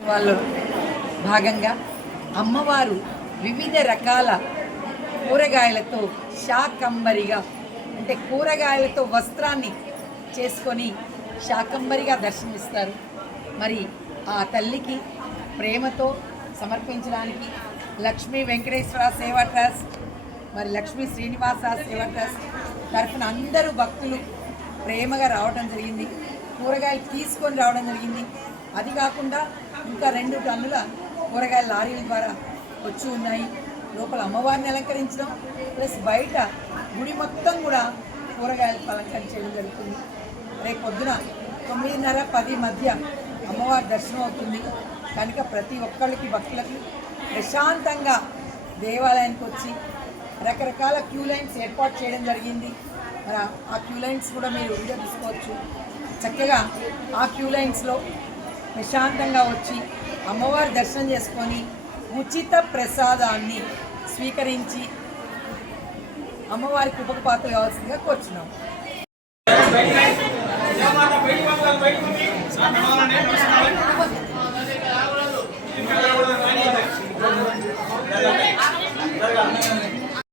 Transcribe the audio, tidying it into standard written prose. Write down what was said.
వాళ్ళు భాగంగా అమ్మవారు వివిధ రకాల కూరగాయలతో శాకంబరిగా అంటే కూరగాయలతో వస్త్రాన్ని చేసుకొని శాకంబరిగా దర్శనమిస్తారు. మరి ఆ తల్లికి ప్రేమతో సమర్పించడానికి లక్ష్మీ వెంకటేశ్వర సేవా ట్రస్ట్, మరి లక్ష్మీ శ్రీనివాస సేవా ట్రస్ట్ తరఫున అందరూ భక్తులు ప్రేమగా రావడం జరిగింది. కూరగాయలు తీసుకొని రావడం జరిగింది. అది కాకుండా ఇంకా 2 టన్నుల కూరగాయల లారీల ద్వారా వచ్చి ఉన్నాయి. లోపల అమ్మవారిని అలంకరించడం ప్లస్ బయట గుడి మొత్తం కూడా కూరగాయలు అలంకరణ చేయడం జరుగుతుంది. రేపు పొద్దున 9:30-10 మధ్య అమ్మవారి దర్శనం అవుతుంది. కనుక ప్రతి ఒక్కళ్ళకి భక్తులకి ప్రశాంతంగా దేవాలయానికి వచ్చి రకరకాల క్యూ లైన్స్ ఏర్పాటు చేయడం జరిగింది. మరి ఆ క్యూ లైన్స్ కూడా మీరు వీడియో తీసుకోవచ్చు. చక్కగా ఆ క్యూ లైన్స్లో ప్రశాంతంగా వచ్చి అమ్మవారి దర్శనం చేసుకొని ఉచిత ప్రసాదాన్ని స్వీకరించి అమ్మవారి కృపకు పాత్రలు కావాల్సిందిగా కోరుచున్నాం.